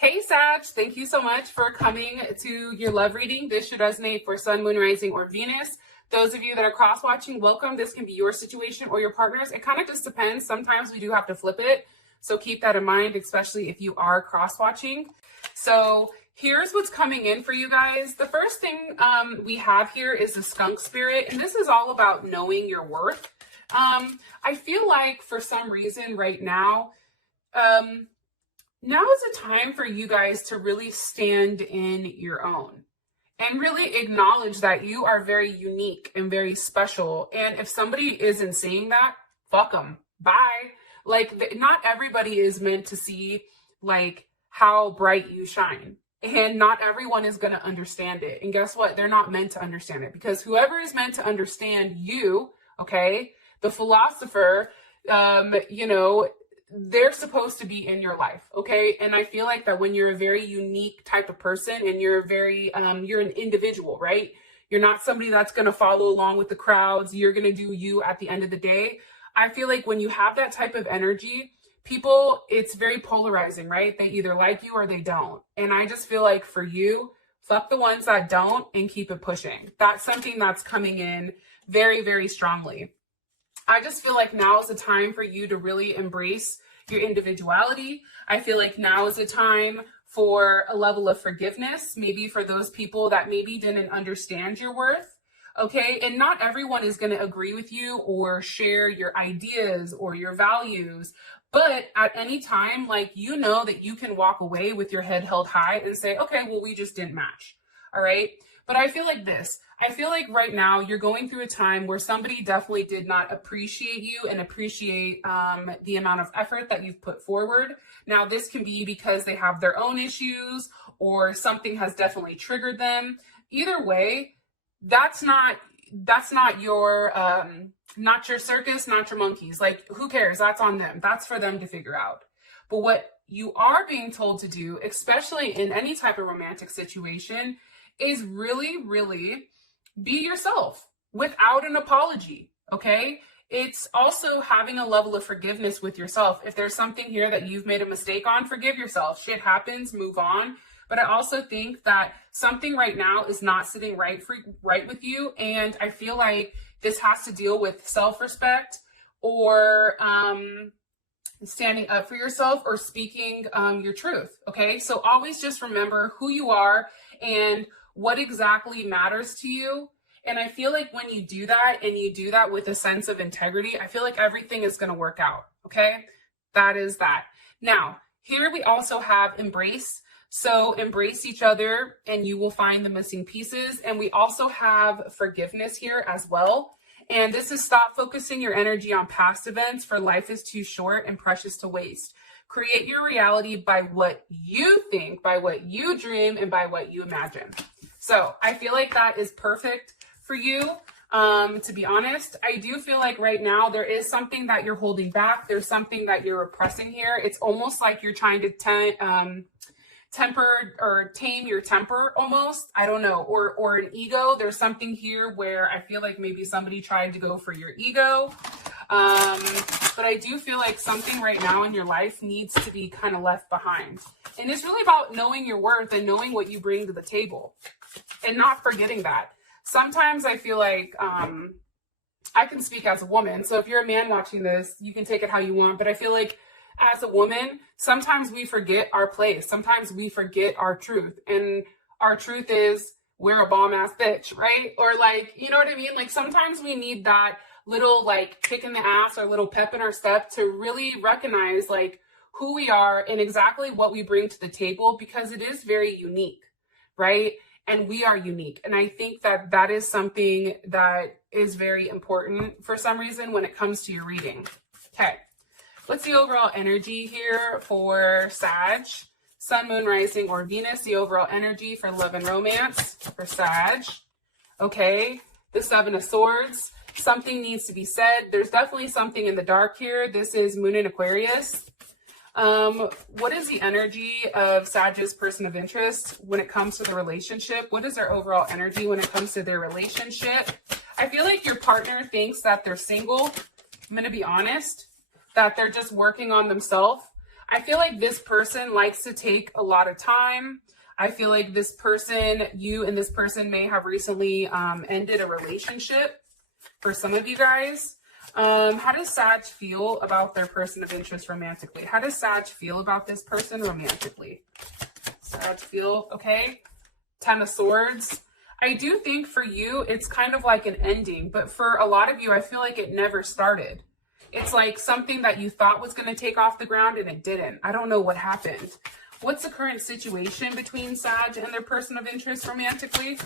Hey Sag, thank you so much for coming to your love reading. This should resonate for Sun, Moon, Rising, or Venus. Those of you that are cross-watching, welcome. This can be your situation or your partner's. It kind of just depends. Sometimes we do have to flip it. So keep that in mind, especially if you are cross-watching. So here's what's coming in for you guys. The first thing we have here is the skunk spirit. And this is all about knowing your worth. I feel like for some reason right now, now is a time for you guys to really stand in your own and really acknowledge that you are very unique and very special. And if somebody isn't saying that, fuck them. Bye. Like, not everybody is meant to see like how bright you shine. And not everyone is going to understand it. And guess what? They're not meant to understand it, because whoever is meant to understand you, okay, the philosopher, they're supposed to be in your life, okay? And I feel like that when you're a very unique type of person and you're you're an individual, right? You're not somebody that's going to follow along with the crowds. You're going to do you at the end of the day. I feel like when you have that type of energy, people, it's very polarizing, right? They either like you or they don't. And I just feel like for you, fuck the ones that don't and keep it pushing. That's something that's coming in very, very strongly. I just feel like now is the time for you to really embrace your individuality. I feel like now is the time for a level of forgiveness, maybe for those people that maybe didn't understand your worth, okay? And not everyone is going to agree with you or share your ideas or your values, but at any time, like, you know that you can walk away with your head held high and say, okay, well, we just didn't match, all right? But I feel like I feel like right now you're going through a time where somebody definitely did not appreciate you and appreciate the amount of effort that you've put forward. Now, this can be because they have their own issues or something has definitely triggered them. Either way, that's not your circus, not your monkeys. Like, who cares? That's on them. That's for them to figure out. But what you are being told to do, especially in any type of romantic situation, is really, really be yourself without an apology, okay? It's also having a level of forgiveness with yourself. If there's something here that you've made a mistake on, forgive yourself. Shit happens, move on. But I also think that something right now is not sitting right with you. And I feel like this has to deal with self-respect or standing up for yourself or speaking your truth, okay? So always just remember who you are and what exactly matters to you. And I feel like when you do that and you do that with a sense of integrity, I feel like everything is going to work out. Okay. That is that. Now, here we also have embrace. So embrace each other and you will find the missing pieces. And we also have forgiveness here as well. And this is stop focusing your energy on past events, for life is too short and precious to waste. Create your reality by what you think, by what you dream, and by what you imagine. So I feel like that is perfect for you. To be honest, I do feel like right now there is something that you're holding back. There's something that you're repressing here. It's almost like you're trying to temper or tame your temper almost. I don't know. Or an ego. There's something here where I feel like maybe somebody tried to go for your ego. But I do feel like something right now in your life needs to be kind of left behind. And it's really about knowing your worth and knowing what you bring to the table and not forgetting that. Sometimes I feel like I can speak as a woman. So if you're a man watching this, you can take it how you want. But I feel like as a woman, sometimes we forget our place. Sometimes we forget our truth. And our truth is we're a bomb ass bitch, right? Or like, you know what I mean? Like sometimes we need that little like kick in the ass or little pep in our step to really recognize like who we are and exactly what we bring to the table, because it is very unique, right? And we are unique. And I think that that is something that is very important for some reason when it comes to your reading. Okay, what's the overall energy here for Sag? Sun, Moon, Rising, or Venus, the overall energy for love and romance for Sag. Okay, the Seven of Swords. Something needs to be said. There's definitely something in the dark here. This is Moon in Aquarius. What is the energy of Sag's person of interest when it comes to the relationship? What is their overall energy when it comes to their relationship? I feel like your partner thinks that they're single. I'm going to be honest, that they're just working on themselves. I feel like this person likes to take a lot of time. I feel like this person, you and this person may have recently ended a relationship for some of you guys. How does Sag feel about their person of interest romantically? How does Sag feel about this person romantically? Sag feel, okay. 10 of Swords. I do think for you, it's kind of like an ending, but for a lot of you, I feel like it never started. It's like something that you thought was going to take off the ground and it didn't. I don't know what happened. What's the current situation between Sag and their person of interest romantically?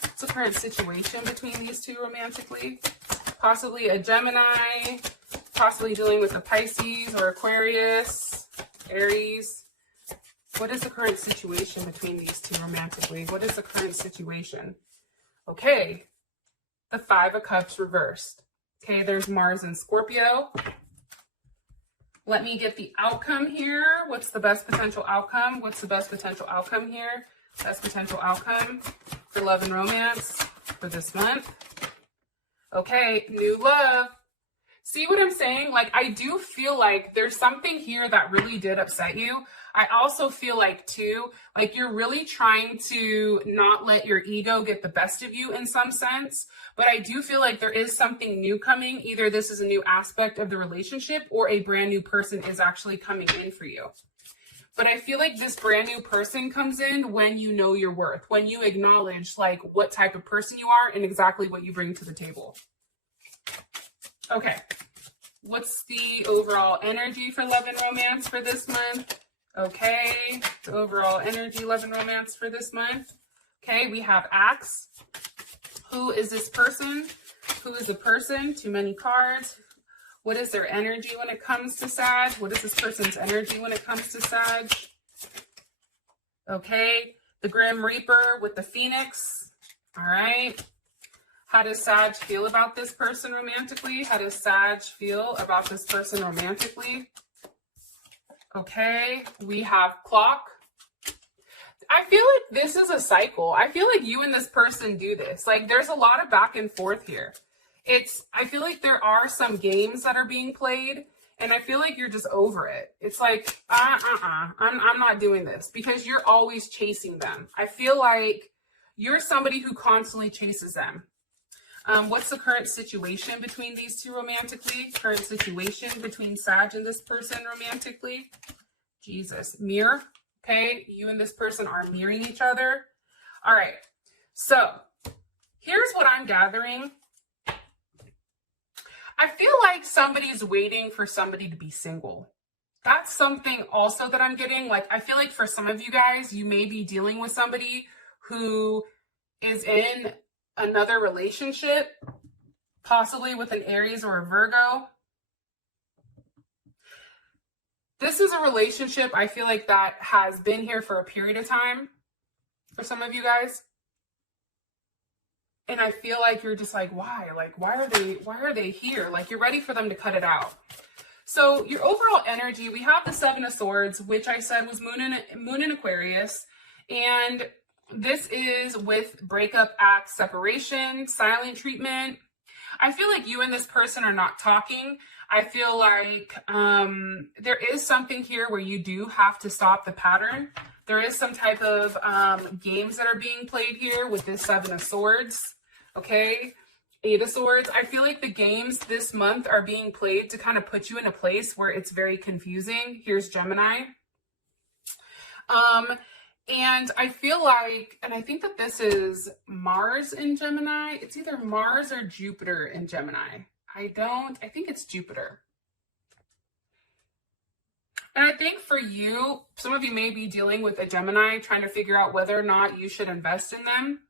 What's the current situation between these two romantically? Possibly a Gemini, possibly dealing with a Pisces or Aquarius, Aries. What is the current situation between these two romantically? What is the current situation? Okay, the 5 of Cups reversed. Okay, there's Mars and Scorpio. Let me get the outcome here. What's the best potential outcome? What's the best potential outcome here? Best potential outcome for love and romance for this month. Okay, new love. See what I'm saying? Like, I do feel like there's something here that really did upset you. I also feel like, too, like you're really trying to not let your ego get the best of you in some sense. But I do feel like there is something new coming. Either this is a new aspect of the relationship or a brand new person is actually coming in for you. But I feel like this brand new person comes in when you know your worth, when you acknowledge like what type of person you are and exactly what you bring to the table. Okay. What's the overall energy for love and romance for this month? Okay. The overall energy, love and romance for this month. Okay. We have Axe. Who is this person? Who is the person? Too many cards. What is their energy when it comes to Sag? What is this person's energy when it comes to Sag? Okay. The Grim Reaper with the Phoenix. All right. How does Sag feel about this person romantically? How does Sag feel about this person romantically? Okay. We have Clock. I feel like this is a cycle. I feel like you and this person do this. Like there's a lot of back and forth here. I feel like there are some games that are being played and I feel like you're just over it. It's like, I'm not doing this because you're always chasing them. I feel like you're somebody who constantly chases them. What's the current situation between these two romantically? Current situation between Sag and this person romantically? Jesus. Mirror. Okay. You and this person are mirroring each other. All right. So here's what I'm gathering. I feel like somebody's waiting for somebody to be single. That's something also that I'm getting. Like, I feel like for some of you guys, you may be dealing with somebody who is in another relationship, possibly with an Aries or a Virgo. This is a relationship I feel like that has been here for a period of time for some of you guys. And I feel like you're just like, why? Like, why are they here? Like, you're ready for them to cut it out. So your overall energy, we have the 7 of Swords, which I said was Moon in Aquarius. And this is with breakup, act, separation, silent treatment. I feel like you and this person are not talking. I feel like there is something here where you do have to stop the pattern. There is some type of games that are being played here with this 7 of Swords. Okay, 8 of Swords. I feel like the games this month are being played to kind of put you in a place where it's very confusing. Here's Gemini. And I feel like, and I think that this is Mars in Gemini. It's either Mars or Jupiter in Gemini. I think it's Jupiter. And I think for you, some of you may be dealing with a Gemini, trying to figure out whether or not you should invest in them.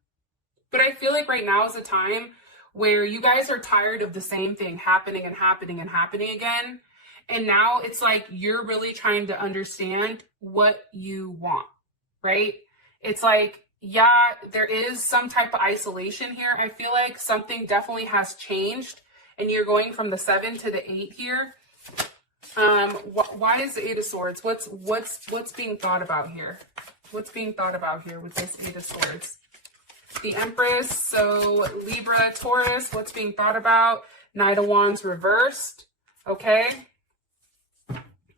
But I feel like right now is a time where you guys are tired of the same thing happening and happening and happening again. And now it's like you're really trying to understand what you want, right? It's like, yeah, there is some type of isolation here. I feel like something definitely has changed and you're going from the 7 to the 8 here. Why is the 8 of Swords? What's being thought about here? What's being thought about here with this 8 of Swords? The Empress, so Libra, Taurus, what's being thought about? Knight of Wands reversed, okay?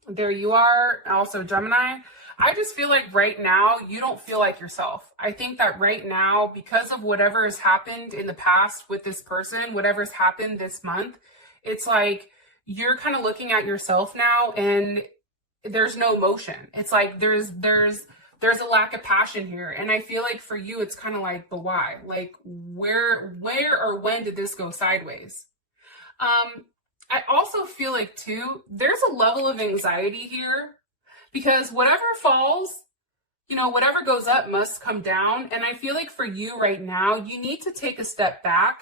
There you are, also Gemini. I just feel like right now, you don't feel like yourself. I think that right now, because of whatever has happened in the past with this person, whatever's happened this month, it's like you're kind of looking at yourself now and there's no motion. It's like there's a lack of passion here. And I feel like for you, it's kind of like, but why? Like where or when did this go sideways? I also feel like too, there's a level of anxiety here because whatever falls, you know, whatever goes up must come down. And I feel like for you right now, you need to take a step back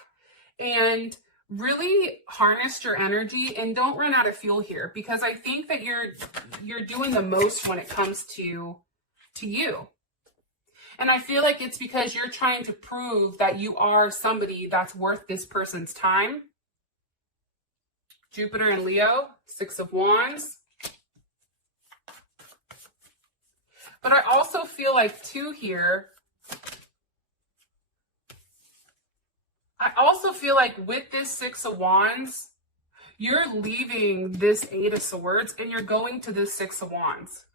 and really harness your energy and don't run out of fuel here, because I think that you're doing the most when it comes to you. And I feel like it's because you're trying to prove that you are somebody that's worth this person's time. Jupiter and Leo, 6 of Wands. But I also feel like too here, I also feel like with this 6 of Wands, you're leaving this 8 of Swords and you're going to this 6 of Wands.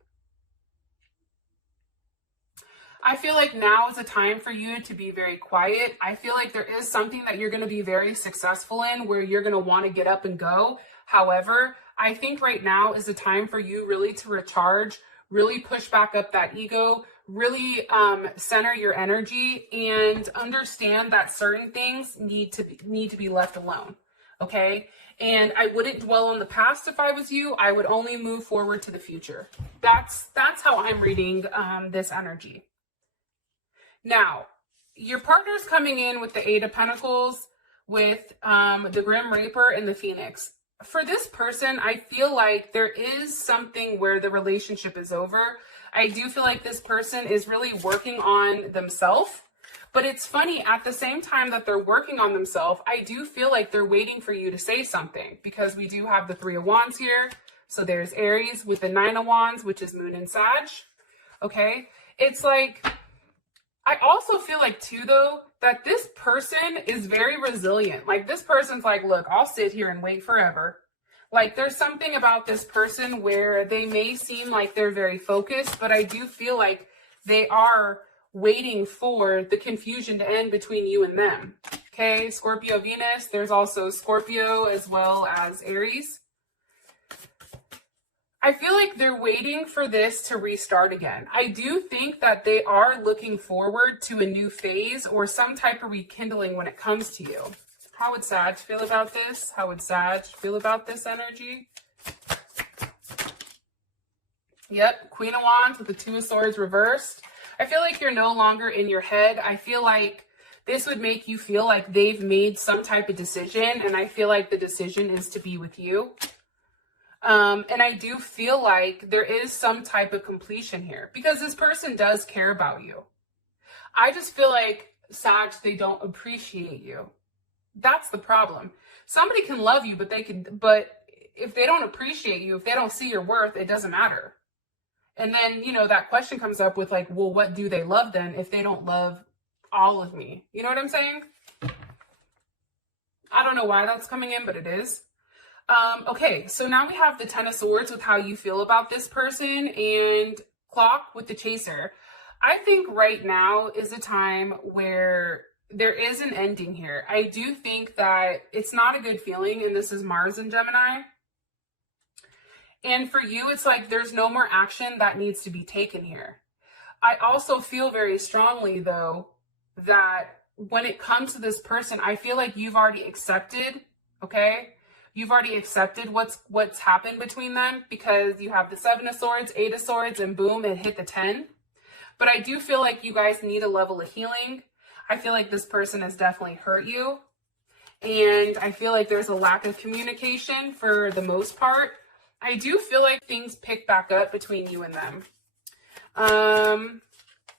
I feel like now is a time for you to be very quiet. I feel like there is something that you're going to be very successful in where you're going to want to get up and go. However, I think right now is a time for you really to recharge, really push back up that ego, really center your energy and understand that certain things need to be left alone. Okay. And I wouldn't dwell on the past if I was you. I would only move forward to the future. That's how I'm reading this energy. Now, your partner's coming in with the 8 of Pentacles, with the Grim Reaper and the Phoenix. For this person, I feel like there is something where the relationship is over. I do feel like this person is really working on themselves. But it's funny, at the same time that they're working on themselves, I do feel like they're waiting for you to say something, because we do have the 3 of Wands here. So there's Aries with the 9 of Wands, which is Moon and Sag. Okay, it's like, I also feel like too, though, that this person is very resilient. Like this person's like, look, I'll sit here and wait forever. Like there's something about this person where they may seem like they're very focused, but I do feel like they are waiting for the confusion to end between you and them. Okay, Scorpio Venus, there's also Scorpio as well as Aries. I feel like they're waiting for this to restart again. I do think that they are looking forward to a new phase or some type of rekindling when it comes to you. How would Sag feel about this? How would Sag feel about this energy? Yep, Queen of Wands with the 2 of Swords reversed. I feel like you're no longer in your head. I feel like this would make you feel like they've made some type of decision, and I feel like the decision is to be with you. And I do feel like there is some type of completion here because this person does care about you. I just feel like, Sag, they don't appreciate you. That's the problem. Somebody can love you, but if they don't appreciate you, if they don't see your worth, it doesn't matter. And then, you know, that question comes up with like, well, what do they love then if they don't love all of me? You know what I'm saying? I don't know why that's coming in, but it is. Okay, so now we have the 10 of Swords with how you feel about this person, and Clock with the Chaser. I think right now is a time where there is an ending here. I do think that it's not a good feeling, and this is Mars and Gemini. And for you, it's like there's no more action that needs to be taken here. I also feel very strongly, though, that when it comes to this person, I feel like you've already accepted, okay? You've already accepted what's happened between them, because you have the 7 of Swords, 8 of Swords, and boom, it hit the 10. But I do feel like you guys need a level of healing. I feel like this person has definitely hurt you. And I feel like there's a lack of communication for the most part. I do feel like things pick back up between you and them.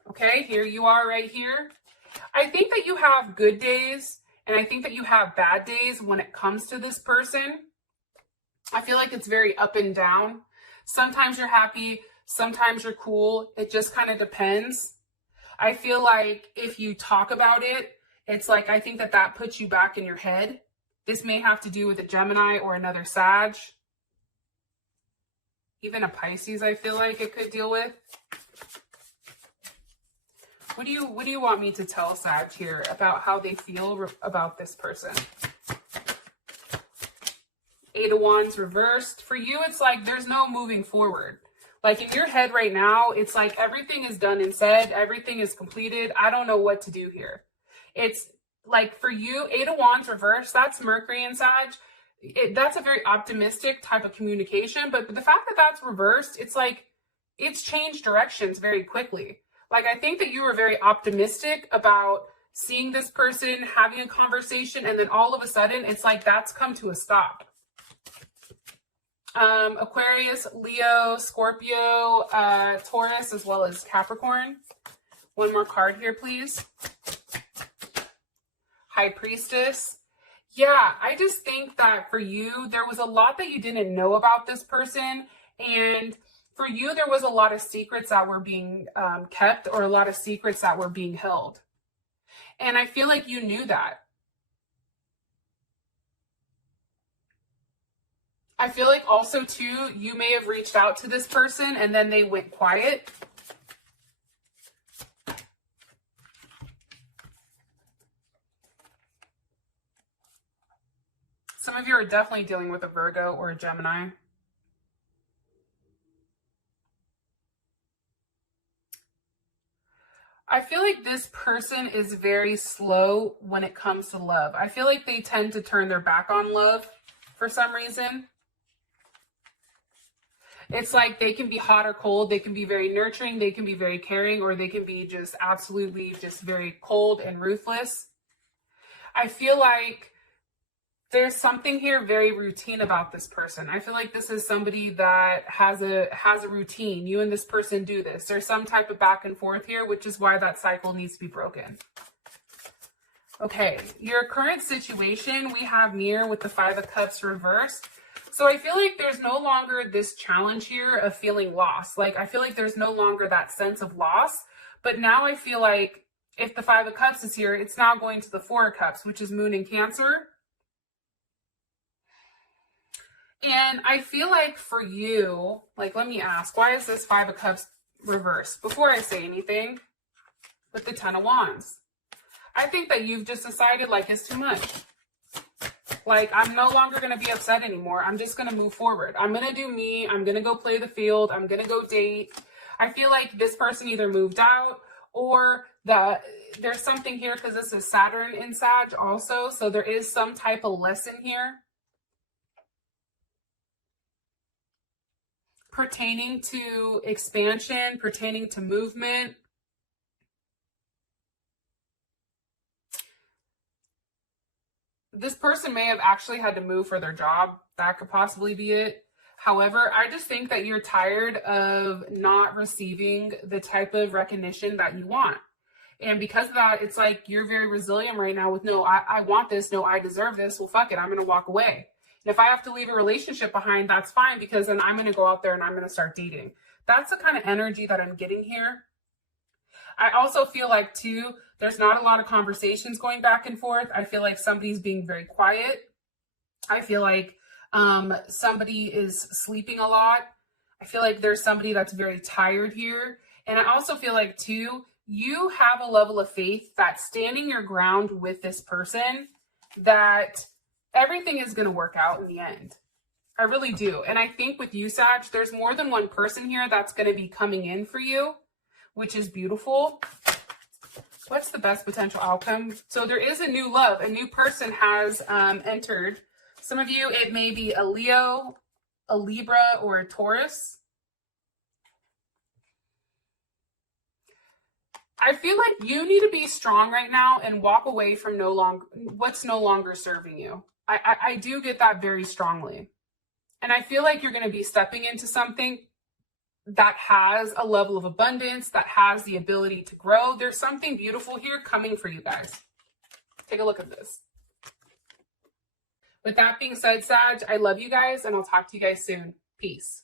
Okay, here you are right here. I think that you have good days, and I think that you have bad days when it comes to this person. I feel like it's very up and down. Sometimes you're happy, sometimes you're cool. It just kind of depends. I feel like if you talk about it, it's like, I think that puts you back in your head. This may have to do with a Gemini or another Sag. Even a Pisces, I feel like it could deal with. What do you want me to tell Sag here about how they feel about this person? Eight of Wands reversed. For you, it's like there's no moving forward. Like in your head right now, it's like everything is done and said. Everything is completed. I don't know what to do here. It's like for you, Eight of Wands reversed, that's Mercury and Sag. That's a very optimistic type of communication. But the fact that that's reversed, it's like it's changed directions very quickly. Like I think that you were very optimistic about seeing this person, having a conversation, and then all of a sudden, it's like that's come to a stop. Aquarius, Leo, Scorpio, Taurus, as well as Capricorn. One more card here, please. High Priestess. Yeah, I just think that for you, there was a lot that you didn't know about this person. And for you, there was a lot of secrets that were being kept, or a lot of secrets that were being held. And I feel like you knew that. I feel like also too, you may have reached out to this person and then they went quiet. Some of you are definitely dealing with a Virgo or a Gemini. I feel like this person is very slow when it comes to love. I feel like they tend to turn their back on love for some reason. It's like they can be hot or cold. They can be very nurturing. They can be very caring, or they can be just absolutely just very cold and ruthless. I feel like there's something here very routine about this person. I feel like this is somebody that has a routine. You and this person do this. There's some type of back and forth here, which is why that cycle needs to be broken. Okay, your current situation, we have Mirror with the Five of Cups reversed. So I feel like there's no longer this challenge here of feeling lost. Like I feel like there's no longer that sense of loss. But now I feel like if the Five of Cups is here, it's now going to the Four of Cups, which is Moon in Cancer. And I feel like for you, like, let me ask, why is this Five of Cups reversed? Before I say anything, with the Ten of Wands. I think that you've just decided, like, it's too much. Like, I'm no longer going to be upset anymore. I'm just going to move forward. I'm going to do me. I'm going to go play the field. I'm going to go date. I feel like this person either moved out, or there's something here because this is Saturn in Sag also. So there is some type of lesson here pertaining to expansion, pertaining to movement. This person may have actually had to move for their job. That could possibly be it. However, I just think that you're tired of not receiving the type of recognition that you want. And because of that, it's like you're very resilient right now with, no, I want this. No, I deserve this. Well, fuck it. I'm going to walk away. And if I have to leave a relationship behind, that's fine, because then I'm going to go out there and I'm going to start dating. That's the kind of energy that I'm getting here. I also feel like, too, there's not a lot of conversations going back and forth. I feel like somebody's being very quiet. I feel like somebody is sleeping a lot. I feel like there's somebody that's very tired here. And I also feel like, too, you have a level of faith that standing your ground with this person, that everything is going to work out in the end. I really do. And I think with you, Sag, there's more than one person here that's going to be coming in for you, which is beautiful. What's the best potential outcome? So there is a new love. A new person has entered. Some of you, it may be a Leo, a Libra, or a Taurus. I feel like you need to be strong right now and walk away from what's no longer serving you. I do get that very strongly. And I feel like you're going to be stepping into something that has a level of abundance, that has the ability to grow. There's something beautiful here coming for you guys. Take a look at this. With that being said, Sag, I love you guys, and I'll talk to you guys soon. Peace.